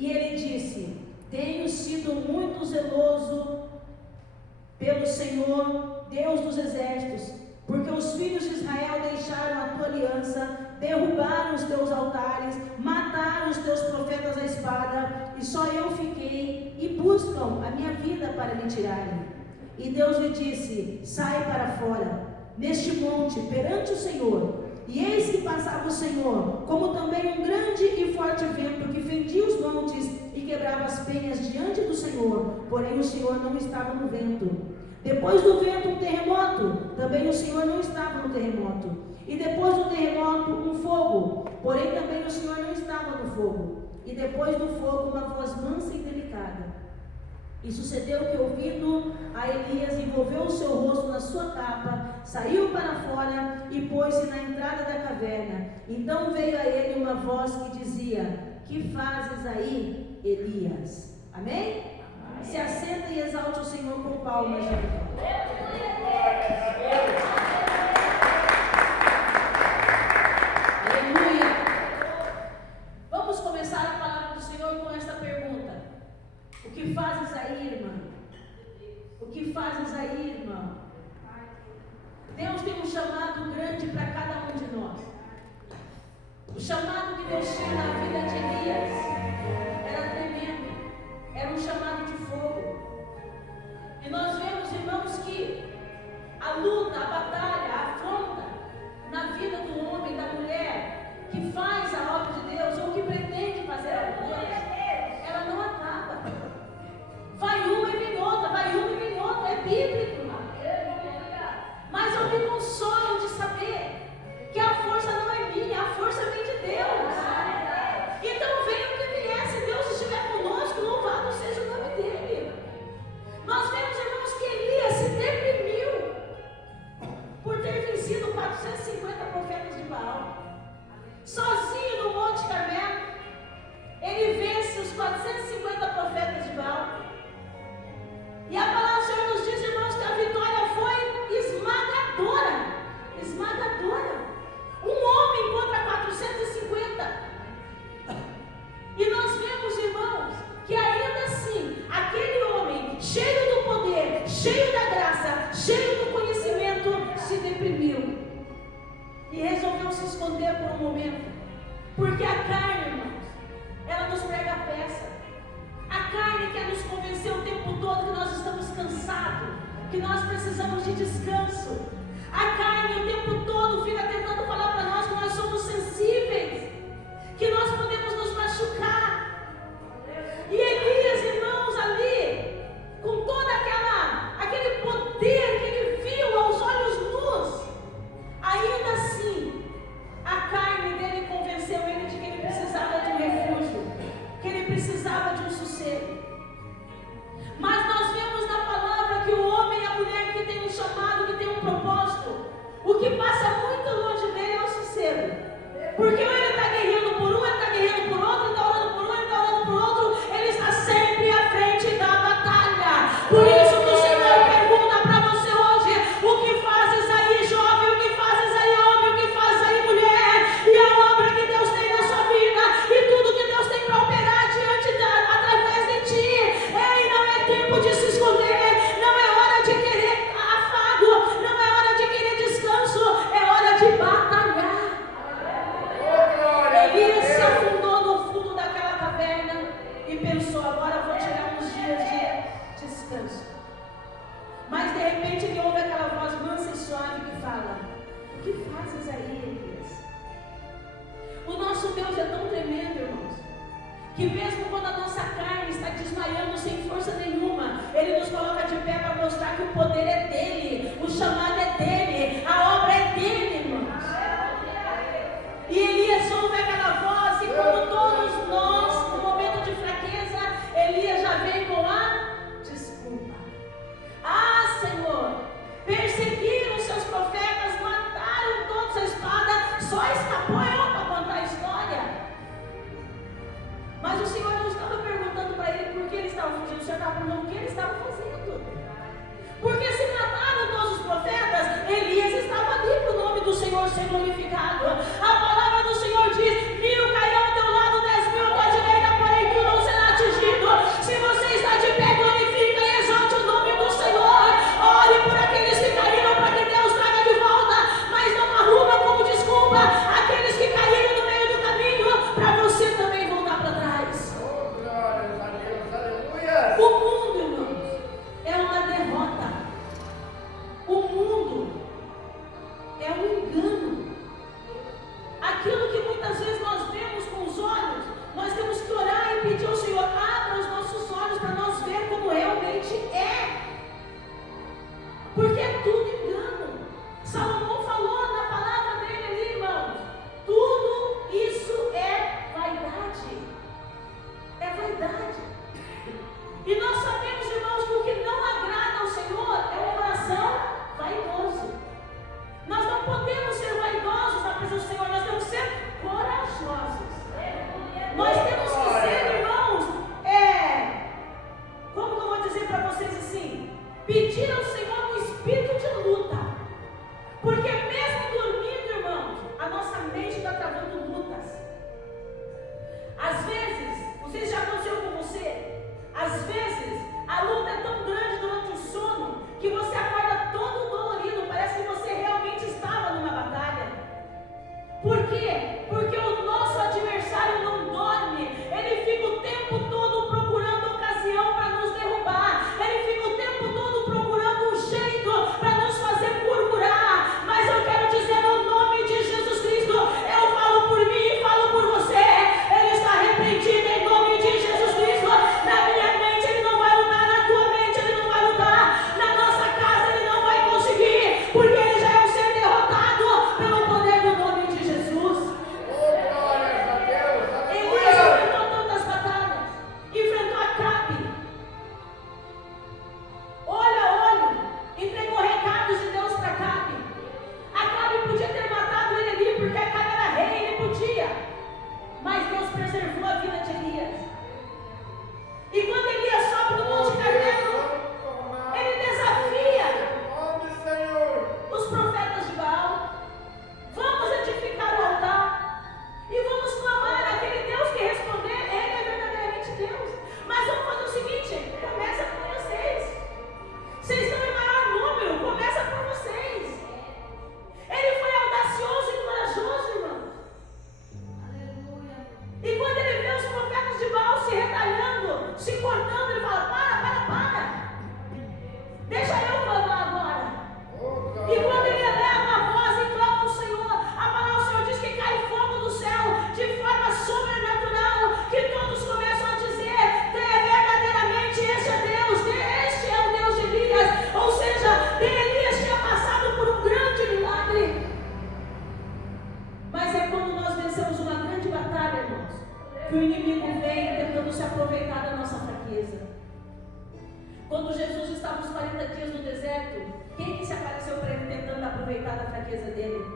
E ele disse: tenho sido muito zeloso pelo Senhor, Deus dos exércitos, porque os filhos de Israel deixaram a tua aliança, derrubaram os teus altares, mataram os teus profetas à espada, e só eu fiquei, e buscam a minha vida para me tirarem. E Deus lhe disse: sai para fora, neste monte, perante o Senhor. E eis que passava o Senhor, como também um grande e forte vento, que fendia os montes e quebrava as penhas diante do Senhor, porém o Senhor não estava no vento. Depois do vento um terremoto, também o Senhor não estava no terremoto. E depois do terremoto um fogo, porém também o Senhor não estava no fogo. E depois do fogo uma voz mansa e delicada. E sucedeu que, ouvindo a Elias, envolveu o seu rosto na sua capa, saiu para fora e pôs-se na entrada da caverna. Então veio a ele uma voz que dizia: que fazes aí, Elias? Amém? Se assenta e exalte o Senhor com palmas de vitória. Aleluia! Vamos começar a palavra do Senhor com esta pergunta: o que fazes aí, irmã? O que fazes aí, irmão? Deus tem um chamado grande para cada um de nós. O chamado que Deus tinha na vida de Elias era tremendo. Era um chamado de fogo. E nós vemos, irmãos, que a luta, a batalha, a afronta na vida do homem, da mulher que faz a obra de Deus ou que pretende fazer a obra de Deus, ela não acaba. Vai uma e vem outra, vai uma e vem outra, é bíblico. Mas eu me consolo de saber que a força não é minha, a força vem de Deus. Então venha o que vier, se Deus estiver conosco, louvado seja o nome dele. Nós vemos, irmãos, que Elias se deprimiu por ter vencido 450 profetas de Baal. Sozinho no Monte Carmelo, ele vence os 450 profetas de Baal. E a palavra do Senhor nos diz, irmãos, que a vitória foi esmagadora. Esmagadora. Um homem contra 450. E nós vemos, irmãos, que ainda assim, aquele homem, cheio do poder, cheio da graça, cheio do conhecimento, se deprimiu. E resolveu se esconder por um momento. Porque a carne, irmãos, ela nos prega a peça. A carne quer nos convencer o tempo todo que nós estamos cansados, que nós precisamos de descanso. A carne o tempo todo fica tentando falar para nós que nós somos sensíveis, que nós podemos nos machucar. E Elias, irmãos, ali, com todo aquele poder que ele viu aos olhos nus, ainda assim, a carne dele convenceu ele de que ele precisava de um refúgio, que ele precisava de um sossego. Mas nós vemos na palavra que o homem e a mulher que tem um chamado, que tem um propósito, o que passa muito longe dele é o sossego. Porque ou ele está guerreando por um, ele está guerreando por outro, ele está orando por um, ele está orando por outro, ele está sempre à frente da batalha. Por isso que o Senhor pergunta para você hoje: o que fazes aí, jovem? O que fazes aí, homem? O que fazes aí, mulher? E a obra que Deus tem na sua vida, e tudo que Deus tem para operar através de ti. Ei, não é tempo de se esconder, não é hora de querer afago, não é hora de querer descanso, é hora de batalhar. Elias se afundou no fundo daquela caverna e pensou: agora vou tirar uns dias de descanso. Mas de repente ele ouve aquela voz mansa e suave que fala: o que fazes aí, Elias? O nosso Deus é tão tremendo, irmãos, que mesmo quando a nossa carne está desmaiando sem força nenhuma, Ele nos coloca de pé para mostrar que o poder é dEle, o chamado é dEle, a obra é dEle, irmãos. E Elias ouve aquela voz, e como todos nós, no momento de fraqueza, Elias já vem com a desculpa. Ah, Senhor, perseguiram os seus profetas, mataram todos a espada, só escapou eu para contar a história. Mas o Senhor não estava perguntando para ele por que ele estava fugindo, o Senhor estava perguntando o que ele estava fazendo. Porque se mataram todos os profetas, Elias estava ali para o nome do Senhor ser glorificado. A palavra do Senhor diz: 1000 cairão ao teu lado, 10.000 à tua direita, porém tu não serás que o inimigo vem tentando se aproveitar da nossa fraqueza. Quando Jesus estava os 40 dias no deserto, quem que se apareceu para ele tentando aproveitar da fraqueza dele?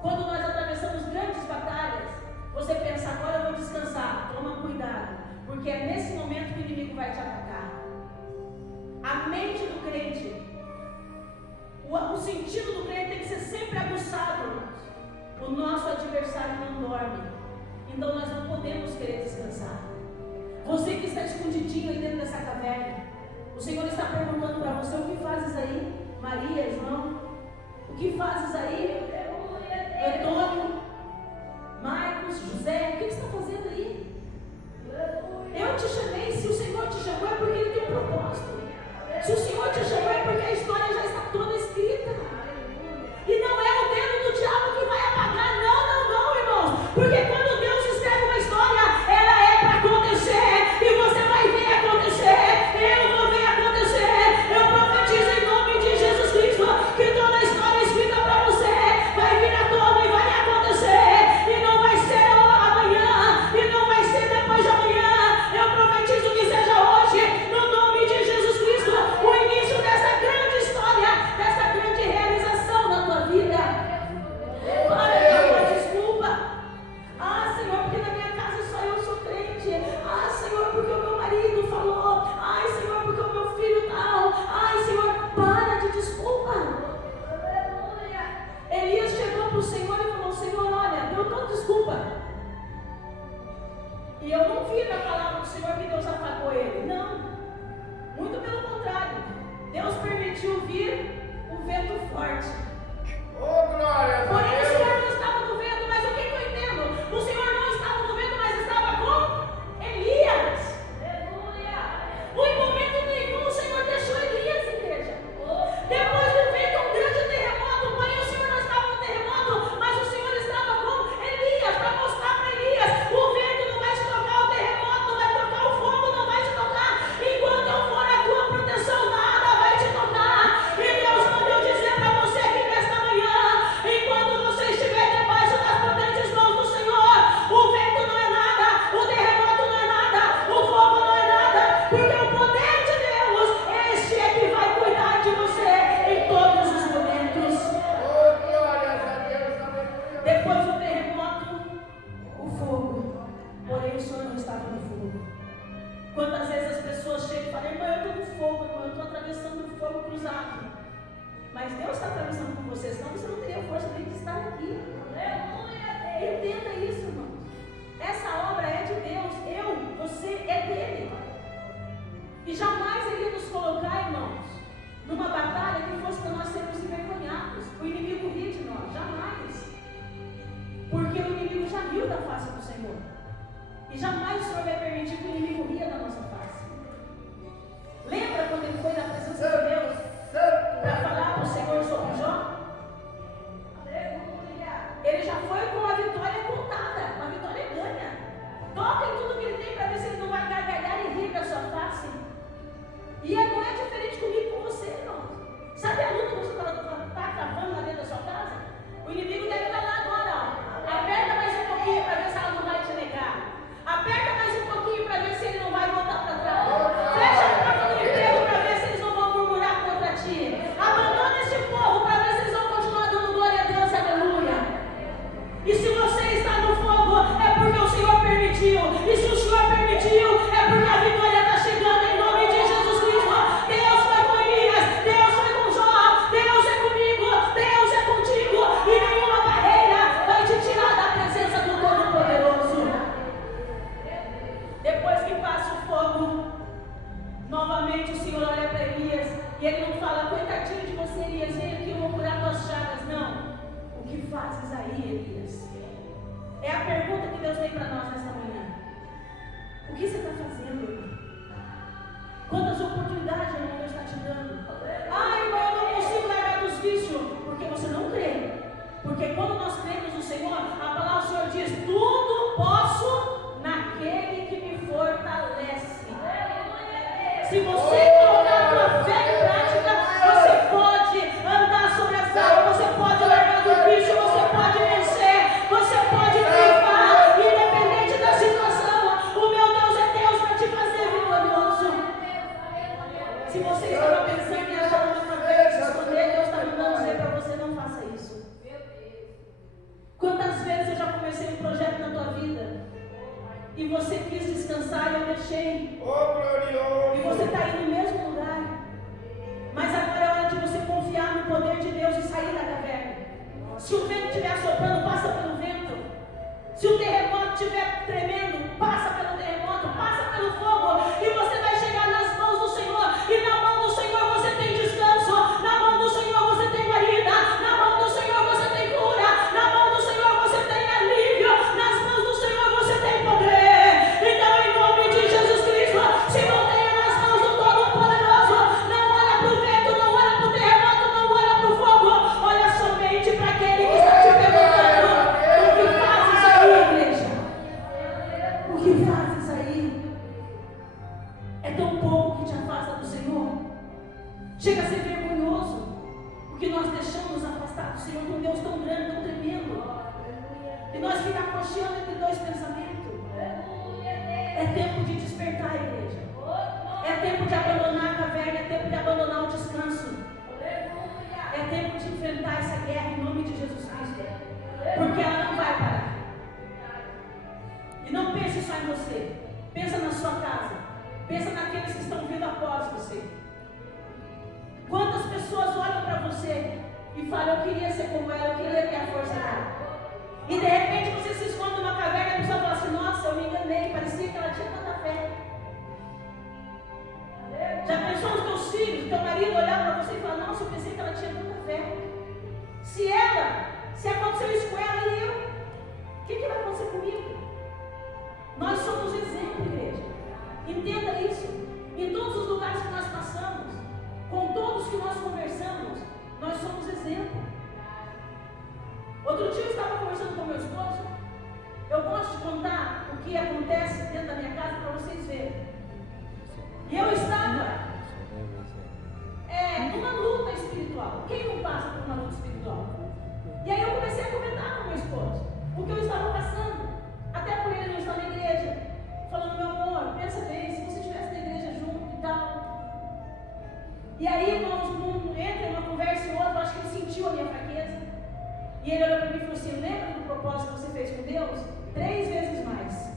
Quando nós atravessamos grandes batalhas, você pensa, agora eu vou descansar. Toma cuidado, porque é nesse momento que o inimigo vai te atacar. A mente do crente, o sentido do crente tem que ser sempre aguçado. O nosso adversário não dorme, então nós não podemos querer descansar. Você que está escondidinho aí dentro dessa caverna, o Senhor está perguntando para você: o que fazes aí? Maria, irmão, o que fazes aí? Antônio, Marcos, José, o que você está fazendo aí? Eu te chamei. Se o Senhor te chamou é porque Ele tem um propósito. Se o Senhor te chamou é porque a história já está toda escrita. E não é o dedo do diabo que vai apagar. Não, não, não, irmãos. Porque quando Deus escreve uma história, ela é para acontecer. E você vai ver acontecer. Eu vou ver acontecer. Eu profetizo em nome de Jesus Cristo que toda a história escrita para você vai vir à tona e vai acontecer. E não vai ser amanhã. E não vai ser depois de amanhã. Eu profetizo que seja hoje, no nome de Jesus Cristo, o início dessa grande história, dessa grande realização na tua vida. Para de dar desculpa. Ah, Senhor, porque na minha casa só eu sou crente. Ah, Senhor, porque o meu marido falou. Ai, Senhor, porque o meu filho tal. Ai, Senhor, para de desculpa. Elias chegou para o Senhor e falou: Senhor, olha, deu toda desculpa. E eu não vi na palavra do Senhor que Deus apagou ele. Não. Muito pelo contrário. Deus permitiu vir o vento forte. Oh, glória a Deus. Porém, o Senhor não estava no vento, mas o que eu entendo? O Senhor não estava no vento, mas estava com Elias. Em momento nenhum o Senhor deixou Elias, igreja. Depois do vento, um grande terremoto. Porém, o Senhor não estava no terremoto, mas o Senhor estava com Elias, para mostrar para Elias: o vento não vai te tocar, o terremoto não vai tocar, o fogo não vai te tocar. Enquanto eu for a tua proteção, nada vai te tocar. E Deus mandou eu dizer para você que nesta manhã, enquanto você estiver debaixo das potentes mãos do Senhor, o vento não é nada, o terremoto não é nada, o fogo não é nada, porque o poder de Deus, este é que vai cuidar de você em todos os momentos. Oh, glória a Deus. Aleluia. Depois do terremoto, o fogo. Porém, o Senhor não estava no fogo. Quantas vezes as pessoas chegam e falam: irmão, eu estou no fogo, irmão, eu estou atravessando o fogo cruzado. Mas Deus está atravessando com você, senão você não teria força de estar aqui. Entenda isso, irmãos. Essa obra é de Deus, você é dele. E jamais Ele ia nos colocar, irmãos, numa batalha que fosse para nós sermos envergonhados. O inimigo ri de nós, jamais. Porque o inimigo já riu da face do Senhor. E jamais o Senhor vai permitir que o inimigo ria da nossa face. Lembra quando ele foi na presença de Deus para falar para o Senhor sobre Jó? Ele já foi com a vitória contada, uma vitória ganha. Toca em tudo que ele tem para ver se ele não vai gargalhar e rir da sua face. E não é diferente comigo e com você, irmão. Sabe a luta que você está travando lá dentro da sua casa? O inimigo deve estar lá agora, ó. Aperta mais um pouquinho para ver se ela não vai te negar. Aperta mais um pouquinho para ver se ele não vai voltar para trás. Fecha a porta do emprego para ver se eles não vão murmurar contra ti. Abandona esse povo para ver se eles vão continuar dando glória a Deus, aleluia. E se você está no fogo, é porque o Senhor permitiu. E se o Senhor permitiu, é porque a vitória está chegando em nome de Jesus Cristo. Deus foi com Elias, Deus foi com Jó, Deus é comigo, Deus é contigo. E nenhuma barreira vai te tirar da presença do Todo-Poderoso. Depois que passa o fogo, novamente o Senhor olha para Elias e ele não fala: coitadinho de você, Elias, vem aqui, eu vou curar tuas chagas. Não. O que fazes aí, Elias? É a pergunta que Deus tem para nós nesta manhã. O que você está fazendo, irmão? Quantas oportunidades, irmão, Deus está te dando? Ah, irmão, eu não consigo largar dos vícios. Porque você não crê. Porque quando nós cremos no Senhor, a palavra do Senhor diz: tudo posso naquele que me fortalece. Se você colocar a tua fé em prática, você pode andar sobre as águas, você pode largar do vício, você pode vencer, você pode triunfar, independente da situação. E você quis descansar e eu deixei. Oh, glorioso. E você está aí no mesmo lugar. Mas agora é hora de você confiar no poder de Deus e sair da caverna. Se o vento estiver soprando, passa pelo vento. Se o terremoto estiver tremendo, passa pelo terremoto, passa pelo fogo. E você vai chegar nas mãos do Senhor. E na mão do Senhor você tem descanso. Na mão do Senhor você tem guarida. Na mão do Senhor você tem cura. Na mão do Senhor você tem alívio. Nas mãos do Senhor você tem poder. Então, em nome de Jesus Cristo, se mantenha nas mãos do Todo-Poderoso. Não olha para o vento, não olha para o terremoto, não olha para o fogo. Olha somente para aquele que está te perguntando: o que fazes aí, igreja? O que fazes aí? É tão pouco que te afasta do Senhor. Chega a ser vergonhoso o que nós deixamos afastar do Senhor, com um Deus tão grande, tão tremendo. E nós ficamos cocheando entre dois pensamentos. É tempo de despertar, igreja. É tempo de abandonar a caverna, é tempo de abandonar o descanso. É tempo de enfrentar essa guerra em nome de Jesus Cristo. Porque ela não vai parar. E não pense só em você. Pensa na sua casa. Pensa naqueles que estão vindo após você. Quantas pessoas olham para você e falam: eu queria ser como ela, eu queria ter a força dela. E de repente você se esconde numa caverna e a pessoa fala assim: nossa, eu me enganei, parecia que ela tinha tanta fé. Já pensou nos teus filhos, teu marido olhar para você e falar: nossa, eu pensei que ela tinha tanta fé. Se aconteceu isso com ela e eu, o que vai acontecer comigo? Nós somos exemplo, igreja. Entenda isso. Em todos os lugares que nós passamos, com todos que nós conversamos, nós somos exemplo. Outro dia eu estava conversando com meu esposo. Eu gosto de contar o que acontece dentro da minha casa para vocês verem. E eu estava numa luta espiritual. Quem não passa por uma luta espiritual? E aí eu comecei a comentar com meu esposo o que eu estava passando. Até por ele não estar na igreja. Falando: meu amor, pensa bem, se você estivesse na igreja junto e tal. E aí, irmãos, entre uma conversa e outra, eu acho que ele sentiu a minha fraqueza. E ele olhou para mim e falou assim: lembra do propósito que você fez com Deus? 3 vezes mais.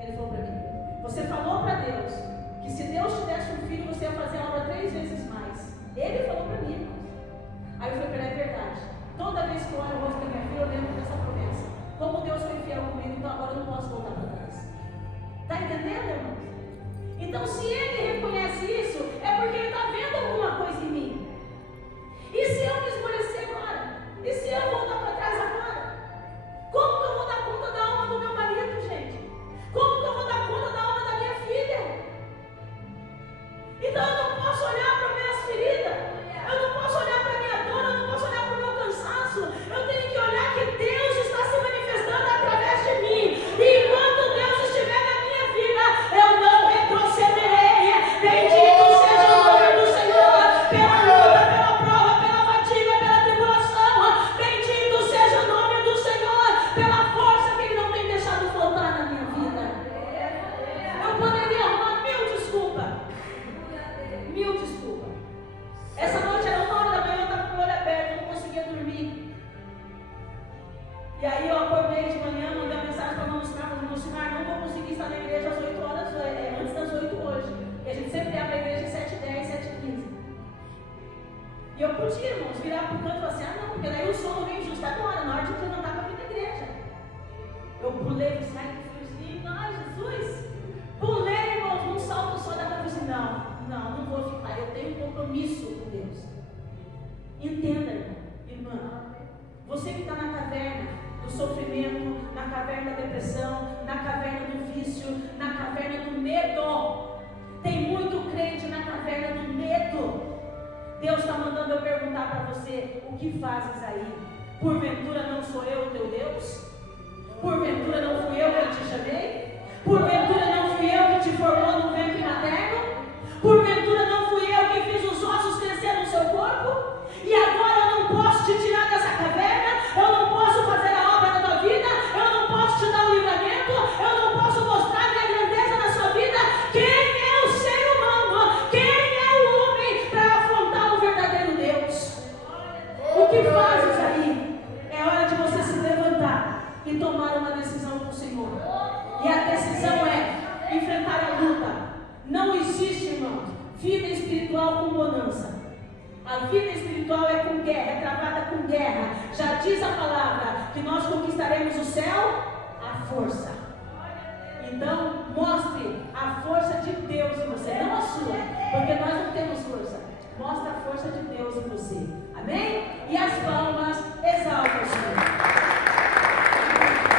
Ele falou para mim: você falou para Deus que se Deus te desse um filho, você ia fazer a obra 3 vezes mais. Ele falou para mim, irmãos. Aí eu falei para ele: é verdade. Toda vez que eu olho o rosto da minha filha, eu lembro dessa promessa. Como Deus foi fiel comigo, então agora eu não posso voltar para trás. Está entendendo, irmãos? Então, se ele reconhece isso, é porque ele está vendo alguma coisa em mim. E se eu me esmorecer agora? E se eu voltar para trás agora? Como que eu vou dar conta da alma do meu marido, gente? Como que eu vou dar conta da alma da minha filha? Então eu não posso olhar para minhas feridas. Eu não posso olhar para a minha dor. Eu não posso olhar para o meu cansaço. Eu tenho que olhar que Deus está se manifestando através de mim. E enquanto Deus estiver na minha vida, eu não retrocederei. Bendito seja o nome do Senhor. Pela luta, pela prova, pela fadiga, pela tribulação. Bendito seja o nome do Senhor. Pela força que Ele não tem deixado faltar na minha vida. Eu poderia arrumar mil desculpas. Essa noite era 1h da manhã, eu estava com o olho aberto, eu não conseguia dormir. E aí eu acordei de manhã, mandei uma mensagem para o Sinar: não vou conseguir estar na igreja às 8 horas, antes das 8 hoje. E a gente sempre abre a igreja às 7h10, 7h15. E eu podia, irmãos, virar para o canto e falar assim: não, porque daí o sono vem justo agora, na hora de levantar para vir na igreja. Eu pulei o Sinar e fui assim: ai, Jesus! Pulei, irmãos, num salto só, da para assim: não vou ficar, eu tenho um compromisso com Deus. Entenda, irmã, você que está na caverna do sofrimento, na caverna da depressão, na caverna do vício, na caverna do medo. Tem muito crente na caverna do medo. Deus está mandando eu perguntar para você: o que fazes aí? Porventura não sou eu o teu Deus? Porventura não fui eu que te chamei? Porventura não fui eu que te formou no ventre materno? Porventura não fui eu que fiz os ossos crescer no seu corpo? E agora eu não posso te tirar dessa caverna? Eu não posso fazer a obra da tua vida? Eu não posso te dar um livramento? Eu não posso mostrar minha grandeza na sua vida? Quem é o ser humano? Quem é o homem para afrontar o verdadeiro Deus? O que fazes aí? É hora de você se levantar e tomar uma decisão com o Senhor. E a decisão é Não existe, irmãos, vida espiritual com bonança. A vida espiritual é com guerra, é travada com guerra. Já diz a palavra que nós conquistaremos o céu à força. Então, mostre a força de Deus em você, não a sua, porque nós não temos força. Mostre a força de Deus em você. Amém? E as palmas.